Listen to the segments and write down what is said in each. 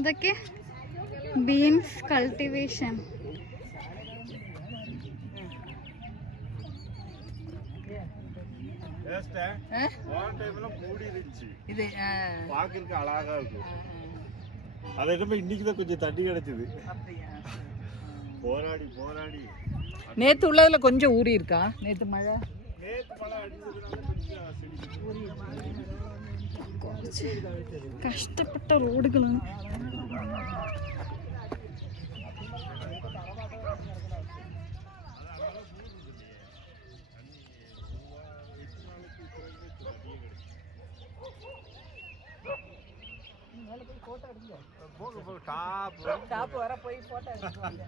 ഇതൊക്കെ beans cultivation. இது பாக்குறதுக்கு அழகா இருக்கு. அதை இன்னைக்கு தான் கொஞ்சம் தண்ணி கிடைச்சது. போராடி போராடி நேத்து உள்ளதுல கொஞ்சம் ஊறி இருக்கா. நேத்து மழை കഷ്ടപ്പെട്ട റോഡുകളാണ്. டாப் வர போய் போட்டோ எடுத்துவாங்க.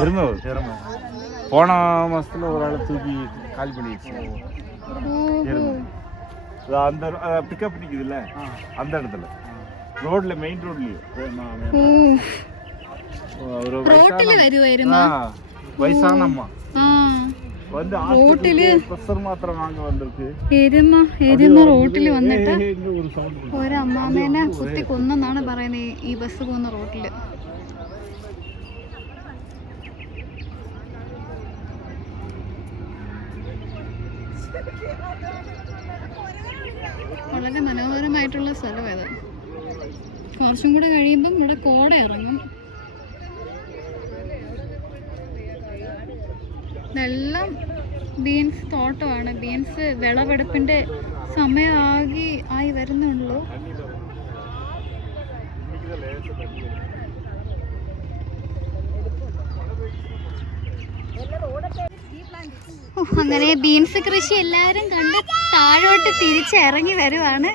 எருமை போன மாசத்துல ஒரு ஆளை தூக்கி காலி பண்ணிடுச்சு. அந்த பிக்கப் நிக்குதுல்ல அந்த இடத்துல ரோட்ல மெயின் ரோட்லயே வயசான அம்மா வந்து പ്രഷർ മാത്രം വാങ്ങി വന്നിട്ട് റോട്ടിൽ വന്നിട്ട് ഒരു അമ്മാമേനെ കുത്തി കൊന്നെന്നാണ് പറയുന്നത് ഈ ബസ് പോകുന്ന റോട്ടില്. വളരെ മനോഹരമായിട്ടുള്ള സ്ഥലം ഇത്. കുറച്ചും കൂടെ കഴിയുമ്പം ഇവിടെ കോട ഇറങ്ങും. ഇതെല്ലാം ബീൻസ് തോട്ടമാണ്. ബീൻസ് വിളവെടുപ്പിന്റെ സമയമായി വരുന്നുള്ളൂ. അങ്ങനെ ബീൻസ് കൃഷി എല്ലാവരും കണ്ട് താഴോട്ട് തിരിച്ചിറങ്ങി വരുവാണ്.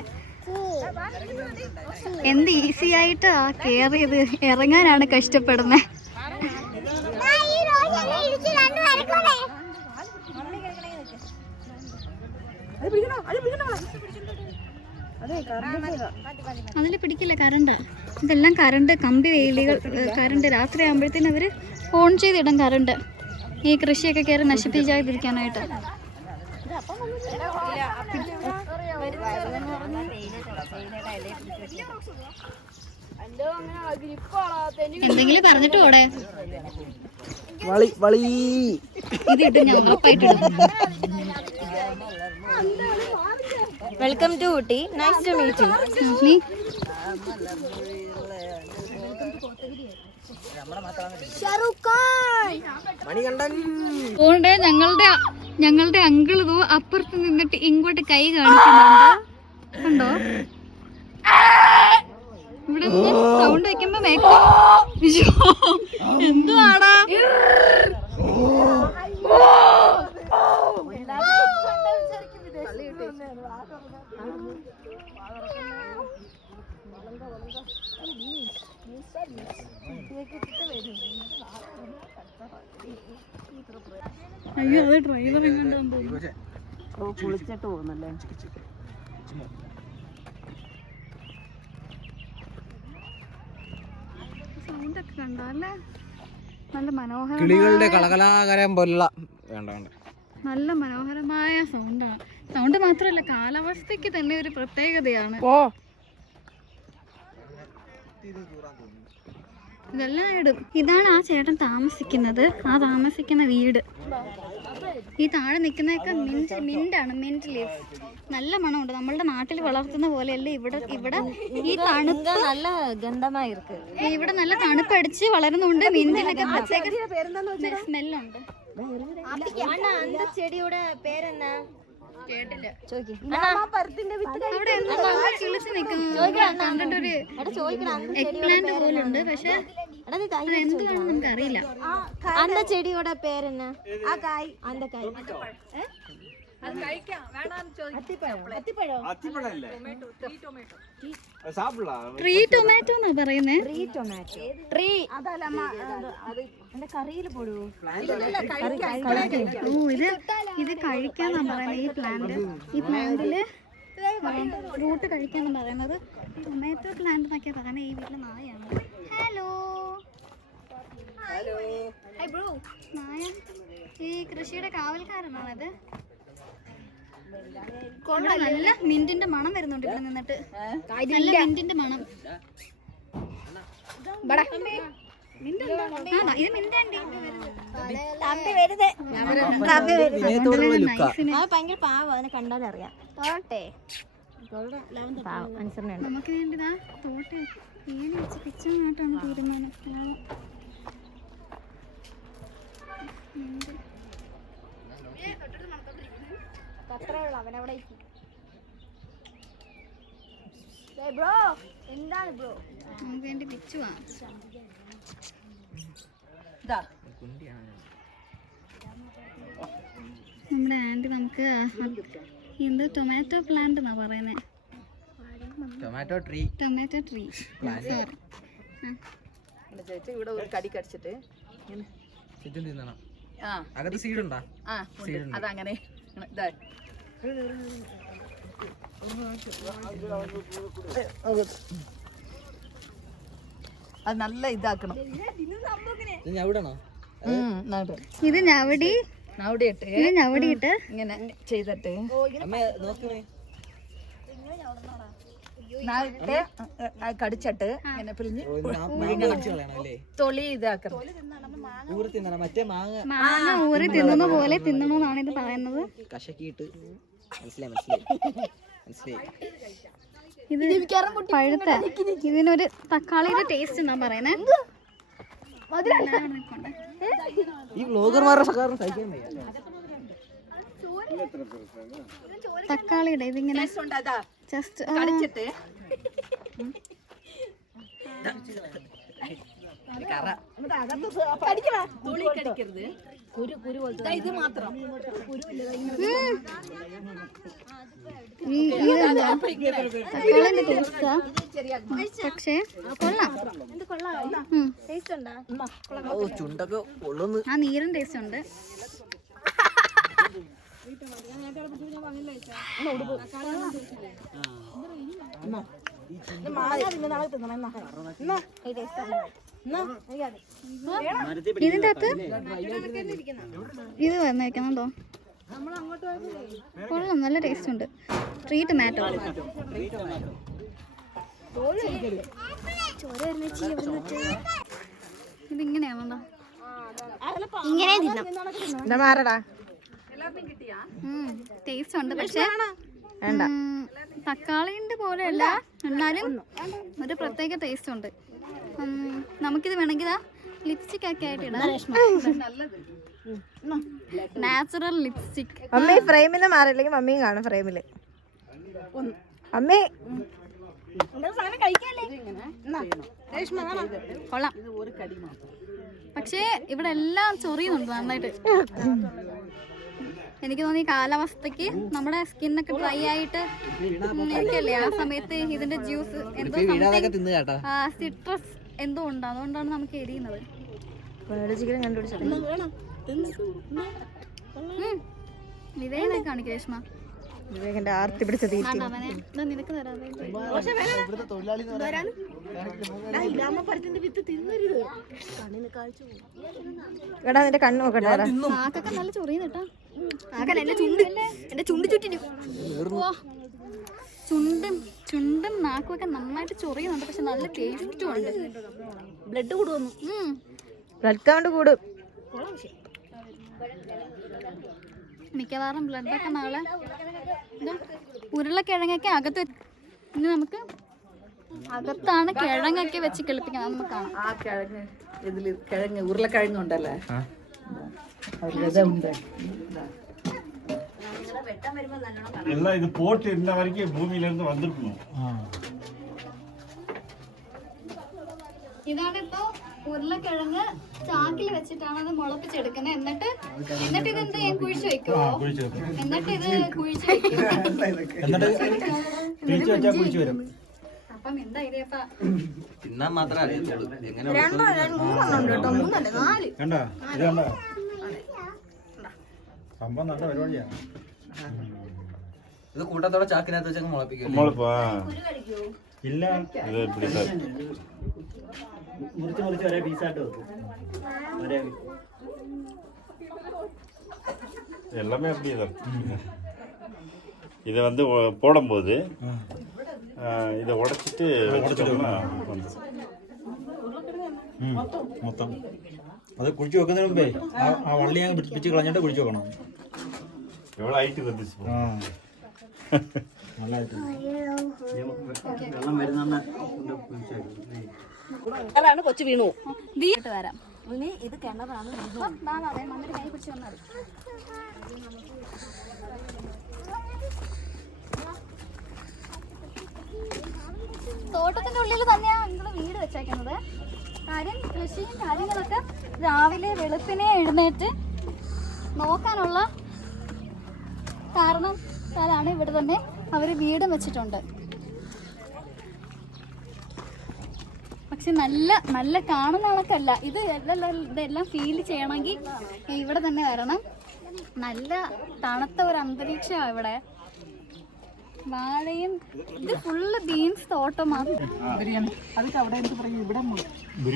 എന്ത് ഈസി ആയിട്ട് കേറിയത്, ഇറങ്ങാനാണ് കഷ്ടപ്പെടുന്നത്. അതില് പിടിക്കില്ല, കറണ്ടാ. ഇതെല്ലാം കറണ്ട് കമ്പി വേലികൾ. കറണ്ട് രാത്രി ആകുമ്പോഴത്തേനും അവര് ഓൺ ചെയ്തിടും കറണ്ട്, ഈ കൃഷിയൊക്കെ കയറി നശിപ്പിക്കാതിരിക്കാനായിട്ട്. എന്തെങ്കിലും പറഞ്ഞിട്ട് പോടെ. ഇതിട്ട് ഞാൻ ഉറപ്പായിട്ടിടും. Welcome to Ooty. Nice to meet you. അതുകൊണ്ട് ഞങ്ങളുടെ അങ്കിൾ ഇതോ അപ്പുറത്ത് നിന്നിട്ട് ഇങ്ങോട്ട് കൈ കാണിക്കുന്നുണ്ട്. കണ്ടോ? ഇവിടെ സൗണ്ട് വെക്കുമ്പോ എന്തുവാടാ? അയ്യോ, അത് ഡ്രൈവർ എങ്ങോട്ട് കുളിച്ചിട്ട് പോകുന്നല്ലേ. സൗണ്ട് ഒക്കെ കണ്ടോ അല്ലേ? നല്ല മനോഹരമായ നല്ല മനോഹരമായ സൗണ്ടാണ്. സൗണ്ട് മാത്രമല്ല, കാലാവസ്ഥയ്ക്ക് തന്നെ ഒരു പ്രത്യേകതയാണ്. ഇതെല്ലാം ഇടും. ഇതാണ് ആ ചേട്ടൻ താമസിക്കുന്നത്, ആ താമസിക്കുന്ന വീട്. ഈ താഴെ നിൽക്കുന്നതൊക്കെ മിന്റാണ്, മിന്റ് ലീഫ്. നല്ല മണമുണ്ട്. നമ്മളുടെ നാട്ടിൽ വളർത്തുന്ന പോലെയല്ല ഇവിടെ. ഈ തണുപ്പ് നല്ല ഗന്ധമായിരിക്കും. ഇവിടെ നല്ല തണുപ്പടിച്ച് വളരുന്നുണ്ട്. മിന്റിനൊക്കെ പ്രത്യേക സ്മെല്ലുണ്ട്. ചെടിയുടെ പേരെന്നാ? കേട്ടില്ല. കണ്ടിട്ടൊരു എഗ് പ്ലാന്റ് പോലുണ്ട്, പക്ഷെ എന്തുവാണെന്ന് നമുക്ക് അറിയില്ല. அந்த செடியோட பேர் என்ன? அந்த காய் ട്രീ ടൊമാറ്റോ എന്നാ പറയുന്നേ. ഓ, ഇത് കഴിക്കാന്നാ പറയുന്നത്. ഈ പ്ലാന്റില് ഫ്രൂട്ട് കഴിക്കാന്ന് പറയുന്നത്. ടൊമാറ്റോ പ്ലാന്റ് എന്നൊക്കെ പറയുന്നത്. ഈ വീട്ടിലെ നായാണ്. ഹലോ നായ ഈ കൃഷിയുടെ കാവൽക്കാരനാണത്. ഇവിടെ നല്ല മിന്റിന്റെ മണം വരുന്നുണ്ട്. ഇവിടെ നിന്നിട്ട് നല്ല മിന്റിന്റെ മണം. ഇത് മിന്റാണ്ടി. ഭയങ്കര പാവം, അതിനെ കണ്ടാലറിയാം. നമുക്ക് വേണ്ടിതാ തോട്ടെ ഏണി വെച്ച് പിച്ചാനായിട്ടാണ് തീരുമാനം. നമുക്ക് വേണ്ടി പിച്ചുവാ. നമ്മുടെ ആൻറ്റി നമുക്ക് എന്ത് ടൊമാറ്റോ പ്ലാന്റ് എന്നാ പറയുന്നത്. Tomato tree sorry. ചേച്ചി ഇവിടെ ഒരു കടി കടിച്ചിട്ട് അതങ്ങനെ അത് നല്ല ഇതാക്കണം. ഇത് ഞവടിയിട്ട് ഇങ്ങനെ ചെയ്തിട്ട് നാളെ കടിച്ചിട്ട് ഇങ്ങനെ പിഴിഞ്ഞ് തൊളി ഇതാക്കണം. മറ്റേ മാങ്ങ മാങ്ങ ഊറി തിന്നുന്ന പോലെ തിന്നണമെന്നാണ് ഇത് പറയുന്നത്. കശക്കിയിട്ട് മനസ്സിലായി ഇത് പഴുത്ത ഇതിനൊരു തക്കാളിയുടെ ടേസ്റ്റ് എന്നാ പറയുന്നേ. ഈ വ്ലോഗർമാരുടെ സഹകരണം സഹിക്കാൻ വയ്യ. തക്കാളിയുടെ ഇതിങ്ങനെ ജസ്റ്റ് കടിച്ചിട്ട് തൊളി കടിക്കരുത്. ഇത് മാത്രം തക്കാളിന്റെ ടേസ്റ്റാ, പക്ഷേ കൊള്ളാം. ചുണ്ടൊക്കെ പൊള്ളുന്നു. ആ നീരും ടേസ്റ്റ് ഉണ്ട്. ഇതിന്റെ അകത്ത് ഇത് വന്നേക്കുന്നുണ്ടോ? കൊള്ളാം, നല്ല ടേസ്റ്റ് ഉണ്ട്. Treat tomato. ഇതിങ്ങനെയാണോ? ഇങ്ങനെ തിന്നാം. ടേസ്റ്റ് ഉണ്ട്, പക്ഷേ തക്കാളിന്റെ പോലെയല്ല, എന്നാലും ഒരു പ്രത്യേക ടേസ്റ്റ് ഉണ്ട്. നമുക്കിത് വേണമെങ്കിൽ ലിപ്സ്റ്റിക് ഒക്കെ ആയിട്ട് ഇടാം. Natural lipstick. മമ്മി ഫ്രെയിമിന്ന് മാറില്ലെങ്കിൽ മമ്മിയും കാണും ഫ്രെയിമില്. മമ്മി കൊള്ളാം, പക്ഷേ ഇവിടെ എല്ലാം ചൊറിയുന്നുണ്ട് നന്നായിട്ട്. എനിക്ക് തോന്നി കാലാവസ്ഥക്ക് നമ്മുടെ സ്കിന്നൊക്കെ ഡ്രൈ ആയിട്ട് ഇരിക്കല്ലേ, ആ സമയത്ത് ഇതിന്റെ ജ്യൂസ് എന്തോ സിട്രസ് എന്തോ ഉണ്ട്, അതുകൊണ്ടാണ് നമുക്ക് എരിയുന്നത്. വിവേകനെ കാണിക്ക രേഷ്മ. വിവേകന്റെ ആർത്തി പിടിച്ച തീറ്റി. നിനക്ക് തരാതെ എടാ നിന്റെ കണ്ണ് നോക്കട്ടെ. നാക്കൊക്കെ നല്ല ചൊറിയുന്നുട്ടാ. എന്റെ ചുണ്ട് ചുറ്റിനും ചുണ്ടും നാക്കും ഒക്കെ നന്നായിട്ട് ചൊറിയുന്നുണ്ട്, പക്ഷെ നല്ല ടേസ്റ്റും ഉണ്ട്. ബ്ലഡ് കൂടുവന്നു. ബ്ലഡ് കൗണ്ട് കൂടും. മിക്കവാറും ബ്ലഡൊക്കെ നാളെ. ഉരുളക്കിഴങ്ങൊക്കെ അകത്ത് ഇനി നമുക്ക് അകത്താണ് കിഴങ്ങൊക്കെ വെച്ച് കിളിപ്പിക്കുന്നത്. നമുക്ക് കാണാം. ആ കിഴങ്ങ് ഇതില് കിഴങ്ങ് ഉരുളക്കിഴങ്ങുണ്ടല്ലേ, எல்லாம் இது போட்டு இருந்த வரைக்கும் பூமியில இருந்து வந்திருக்கணும். ഇതാണ് ഇപ്പൊ ഉരുളക്കിഴങ്ങ് ചാക്കിൽ വെച്ചിട്ടാണ് അത് മുളപ്പിച്ചെടുക്കുന്നത്. എന്നിട്ട് ഇതെന്ത് ഞാൻ കുഴിച്ചു വെക്കുമോ? എന്നിട്ട് ഇത് കുഴിച്ചു വെക്കും. അപ്പം എന്താ ഇതേപ്പാ തിന്നാൻ മാത്രമേ അറിയത്തുള്ളൂ. എങ്ങനെ സംഭവം നല്ല പരിപാടിയാണ്. ഇത് കൂട്ടത്തോടെ ചാക്കിനകത്ത് വെച്ചങ്ങ് മുളപ്പിക്കും. ഇല്ല, ഇത് പിടിച്ചാൽ മുറിച്ച് ഒരേ പീസായിട്ട് വെക്കും. எல்லாமே அப்படி தான். இதை வந்து போடும்போது இதை உடைச்சிட்டு வச்சிட்டோம்னா മൊത്തം അത് കുഴിച്ച് വെക്കുന്നതിന് മുമ്പേ ആ വള്ളി അങ്ങ് പിടിച്ച് കളഞ്ഞിട്ട് കുഴിച്ച് വെക്കണം. எவ்வளோ ஹைட்டுக்கு வந்துச்சு. നല്ലതായിട്ട് വെള്ളം വരുന്ന അതാണ് കൊച്ചു വീണു. വരാം. ഇത് കിണറാണ്. മമ്മിയുടെ കൈ പിടിച്ച് വന്നാൽ തോട്ടത്തിന്റെ ഉള്ളിൽ തന്നെയാണ് നിങ്ങൾ വീട് വെച്ചേക്കുന്നത്. കാര്യം കൃഷിയും കാര്യങ്ങളൊക്കെ രാവിലെ വെളുപ്പിനെ എഴുന്നേറ്റ് നോക്കാനുള്ള കാരണത്താലാണ് ഇവിടെ തന്നെ അവർ വീടും വെച്ചിട്ടുണ്ട്. പക്ഷെ നല്ല കാണുന്ന ആൾക്കല്ല ഇത്. ഇതെല്ലാം ഫീൽ ചെയ്യണമെങ്കിൽ ഇവിടെ തന്നെ വരണം. നല്ല തണുത്ത ഒരു അന്തരീക്ഷമാണ് ഇവിടെ. വാഴയും ഇത് ഫുള്ള് ബീൻസ് തോട്ടമാണ്. ബിരിയാണി அதுக்கு അവിടെ എന്ത് പറയും? ഇവിടെ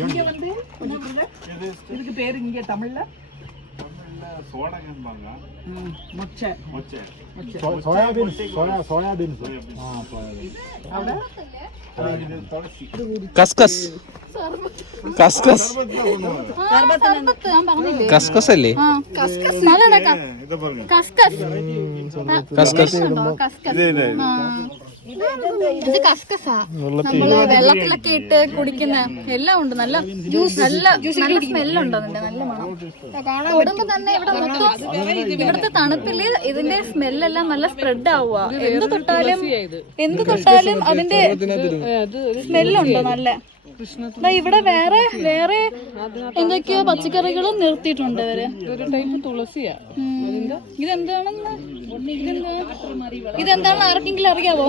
ഇങ്ങ வந்து இதுக்கு பேர் இங்க தமிழ்ல കസ്കസ് കസ്കസ് ഞാൻ പറഞ്ഞില്ലേ കസ്കസ് അല്ലേ കസ്കസ് നല്ലതാ കസ്കസ് കസ്കസ് ഇത് കസ്കസാ നമ്മള് വെള്ളത്തിലൊക്കെ ഇട്ട് കുടിക്കുന്ന എല്ലാം ഉണ്ട്. നല്ല നല്ല സ്മെല്ലുണ്ട് അതിന്റെ, നല്ല മണം. തൊടുമ്പോ തന്നെ ഇവിടെ മൊത്തം ഇവിടുത്തെ തണുപ്പില് ഇതിന്റെ സ്മെല്ലെല്ലാം നല്ല സ്പ്രെഡ് ആവുക. എന്ത് തൊട്ടാലും അതിന്റെ സ്മെല്ലുണ്ട് നല്ല. ഇവിടെ വേറെ വേറെ എന്തൊക്കെയോ പച്ചക്കറികളും നിർത്തിയിട്ടുണ്ട് അവര്. തുളസിയാ. ഇതെന്താണെന്ന് ആർക്കെങ്കിലും അറിയാവോ?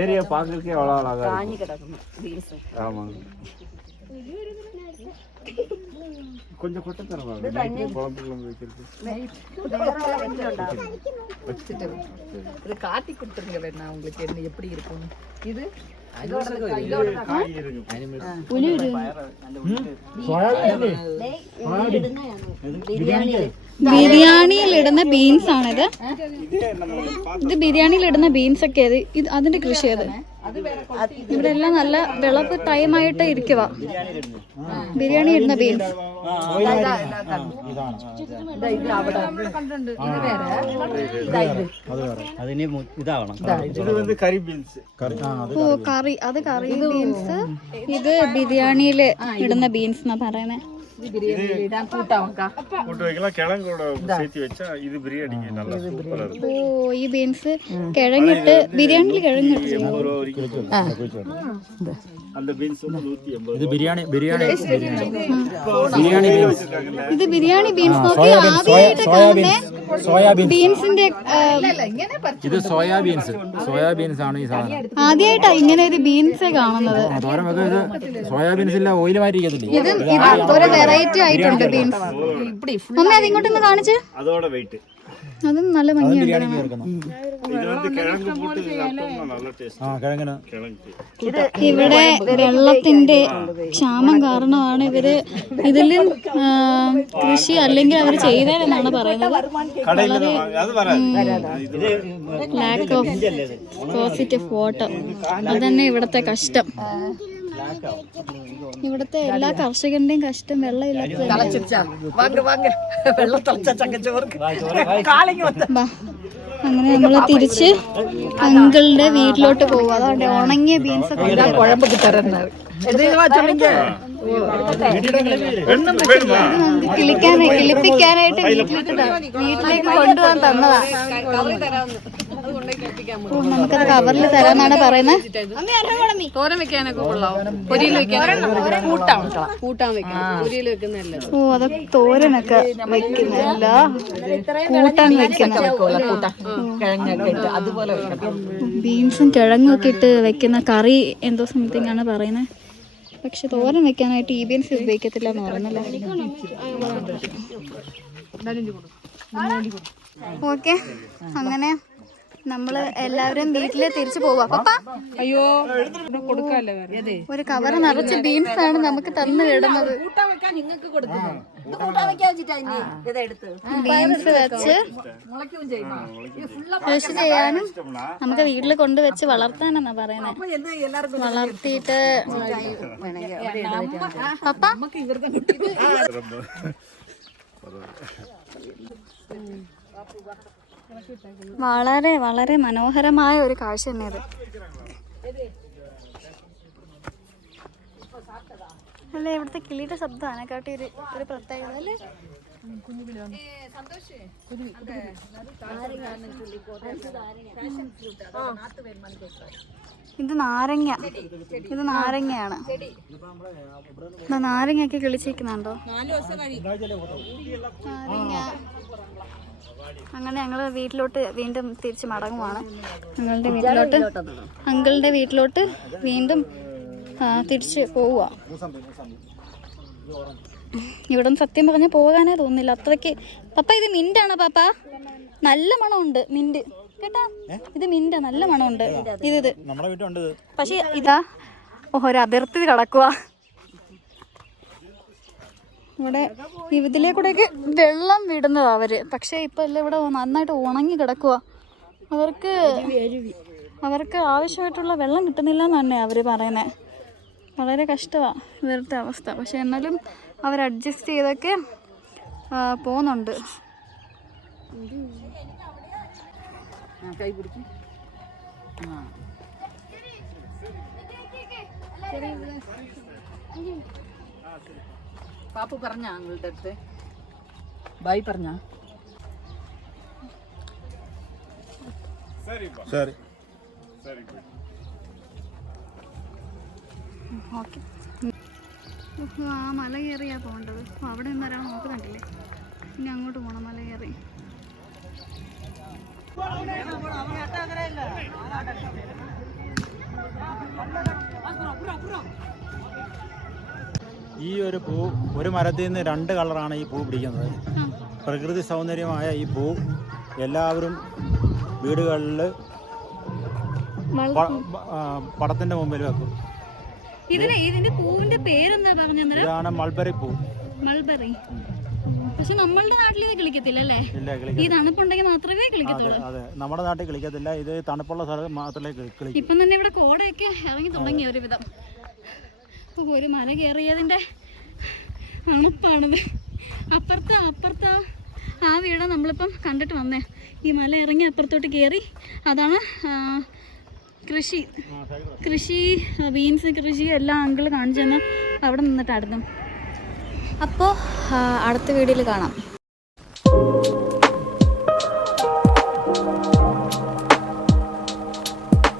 ஏரியா பார்க்கறதுக்கே அவ்வளோ அழகா ஆமாங்க. கொஞ்சம் கொட்டை தரவாங்க குழம்புல வைக்கிறது. இது காட்டி கொடுத்துருங்க வேணா உங்களுக்கு என்ன எப்படி இருக்கும். இது ബിരിയാണിയിലിടുന്ന ബീൻസ് ആണിത്. ഇത് ബിരിയാണിയിലിടുന്ന ബീൻസ് ഒക്കെ ഇത് അതിന്റെ കൃഷി. അത് ഇവിടെ എല്ലാം നല്ല വിളവ് ടൈമായിട്ട് ഇരിക്കുക. ബിരിയാണി ഇടുന്ന ബീൻസ്. ഓ കറി, അത് കറി ബീൻസ്. ഇത് ബിരിയാണിയില് ഇടുന്ന ബീൻസ് എന്നാ പറയുന്നേ. ഓ ഈ ബീൻസ് കിഴങ്ങിട്ട് ബിരിയാണിയിൽ കിഴങ്ങിട്ട് ഇത് ബിരിയാണി ബിരിയാണി ഇത് ബിരിയാണി ബീൻസ്. നോക്കി ആദ്യമായിട്ട് കാണുന്നേ ബീൻസിന്റെ. ഇത് സോയാബീൻസ്. സോയാബീൻസ് ആണ് ഈ സാധനം. ആദ്യമായിട്ടാ ഇങ്ങനെ ഒരു ബീൻസ് കാണുന്നത്. സോയാബീൻസ് ഇല്ല, ഓയിൽ മാറ്റിയിരിക്കത്തില്ലേ. ഇത് ഒരു വെറൈറ്റി ആയിട്ടുണ്ട് ബീൻസ്. അമ്മ അത് ഇങ്ങോട്ടൊന്ന് കാണിച്ച്. அதோட வெயிட் അതും നല്ല ഭംഗിയുണ്ട്. இது வந்து கிழங்கு போட்டு சாப்பிட்டோம்னா நல்ல டேஸ்ட். കിഴങ്ങിന് ഇവിടെ വെള്ളത്തിന്റെ ക്ഷാമം കാരണമാണ് ഇവര് ഇതില് കൃഷി അല്ലെങ്കിൽ അവർ ചെയ്തതെന്നാണ് പറയുന്നത്. Lack of scarcity of water. അതന്നെ ഇവിടത്തെ കഷ്ടം. ഇവിടുത്തെ എല്ലാ കർഷകന്റെയും കഷ്ടം വെള്ളമില്ലാത്ത. അങ്ങനെ നമ്മള് തിരിച്ച് അങ്കിളിന്റെ വീട്ടിലോട്ട് പോകും. അതുകൊണ്ട് ഉണങ്ങിയ ബീൻസ് ഒക്കെ കുഴമ്പൊക്കെ തരുന്നത് കിളിപ്പിക്കാനായിട്ട് വീട്ടിലേക്ക് കൊണ്ടുപോകാൻ തന്നതാ. നമുക്കത് കവറിൽ തരാന്നാണ് പറയുന്നത്. തോരൻ വെക്കാനൊക്കെ കൊള്ളാവും. പൊരിയിൽ കൂട്ടാൻ വെക്കുന്നതല്ല. ഓ അതൊക്കെ തോരനൊക്കെ വെക്കുന്നതല്ല, കൂട്ടാൻ വെക്കുന്ന. ബീൻസും കിഴങ്ങും ഒക്കെ ഇട്ട് വെക്കുന്ന കറി എന്തോ സംതിങ് ആണ് പറയുന്നത്. പക്ഷെ തോരൻ വെക്കാനായിട്ട് ഈ ബീൻസ് ഉപയോഗിക്കത്തില്ല എന്ന് പറയുന്നല്ലേ. ഓക്കെ, അങ്ങനെ നമ്മള് എല്ലാവരും വീട്ടില് തിരിച്ചു പോവാ. പപ്പ അയ്യോ കൊടുക്കാല്ലോ. ഒരു കവർ നിറച്ച് ബീൻസ് ആണ് നമുക്ക് തന്നു വിടുന്നത്. ബീൻസ് വെച്ച് കൃഷി ചെയ്യാനും നമുക്ക് വീട്ടിൽ കൊണ്ടുവച്ച് വളർത്താനെന്നാ പറയുന്നത്. വളർത്തിയിട്ട് പപ്പ വളരെ വളരെ മനോഹരമായ ഒരു കാഴ്ച തന്നെ ഇത്. അല്ലേ, ഇവിടുത്തെ കിളിയുടെ ശബ്ദം അതിനെക്കാട്ടി ഒരു പ്രത്യേകത അല്ലേ. ഇത് നാരങ്ങ, ഇത് നാരങ്ങയാണ്. നാരങ്ങയൊക്കെ കിളിച്ചിരിക്കുന്നുണ്ടോ? നാരങ്ങ. അങ്ങനെ ഞങ്ങള് വീട്ടിലോട്ട് വീണ്ടും തിരിച്ച് മടങ്ങുവാണ്. അങ്കിളുടെ വീട്ടിലോട്ട് വീണ്ടും തിരിച്ച് പോവുക. ഇവിടെ സത്യം പറഞ്ഞാൽ പോകാനേ തോന്നുന്നില്ല അത്രയ്ക്ക്. പപ്പ ഇത് മിന്റാണ് പാപ്പ, നല്ല മണമുണ്ട് മിന്റ് കേട്ടാ. ഇത് മിന്റാ, നല്ല മണമുണ്ട്. ഇത് പക്ഷെ ഇതാ ഒരു അതിർത്തി കിടക്കുക. ഇവിടെ ഇതിലേക്കൂടെയൊക്കെ വെള്ളം വിടുന്നതാ അവര്. പക്ഷേ ഇപ്പം എല്ലാം ഇവിടെ നന്നായിട്ട് ഉണങ്ങി കിടക്കുക. അവർക്ക് ആവശ്യമായിട്ടുള്ള വെള്ളം കിട്ടുന്നില്ല എന്ന് തന്നെ അവർ പറയുന്നത്. വളരെ കഷ്ടമാണ് ഇവരുടെ അവസ്ഥ. പക്ഷെ എന്നാലും അവർ അഡ്ജസ്റ്റ് ചെയ്തൊക്കെ പോകുന്നുണ്ട്. കൈ പിടിക്കും. പാപ്പു പറഞ്ഞ നിങ്ങളുടെ അടുത്ത് ബൈ പറഞ്ഞ ശരി. ഓക്കെ. ആ മല കയറിയാ പോകേണ്ടത്. അവിടെ നിന്ന് ഒരാൾ നോക്കുന്നുണ്ടല്ലേ. ഇനി അങ്ങോട്ട് പോകണം മല കയറി. ഈ ഒരു പൂ, ഒരു മരത്തിൽ നിന്ന് 2 കളറാണ് ഈ പൂ പിടിക്കുന്നത്. പ്രകൃതി സൗന്ദര്യമായ ഈ പൂ എല്ലാവരും വീടുകളിൽ പടത്തിന്റെ മുമ്പിൽ വെക്കും. ഇതിന്റെ പൂവിന്റെ പേരെന്താ പറഞ്ഞത്? ഇതാണ് മൾബറി പൂ. മൾബറി. പക്ഷെ നമ്മളുടെ നാട്ടിൽ ഇത് കിളിക്കത്തില്ല അല്ലേ? ഇല്ല, ഈ തണുപ്പുണ്ടെങ്കിൽ മാത്രമേ കിളിക്കത്തുള്ളൂ. അതെ, നമ്മുടെ നാട്ടിൽ കിളിക്കത്തില്ല. ഇത് തണുപ്പുള്ള സ്ഥലത്ത് മാത്രമേ കിളിക്കൂ. ഇപ്പം തന്നെ ഇവിടെ കോടയൊക്കെ ഇറങ്ങി തുടങ്ങി ഒരുവിധം. ഒരു മല കയറിയതിൻ്റെ തണുപ്പാണിത്. അപ്പുറത്ത് ആ വീടാണ് നമ്മളിപ്പം കണ്ടിട്ട് വന്നേ. ഈ മല ഇറങ്ങി അപ്പുറത്തോട്ട് കയറി. അതാണ് കൃഷി ബീൻസ് കൃഷി എല്ലാം അങ്കിൾ കാണിച്ചു തന്നാൽ അവിടെ നിന്നിട്ടായിരുന്നു. അപ്പോൾ അടുത്ത വീഡിയോയിൽ കാണാം.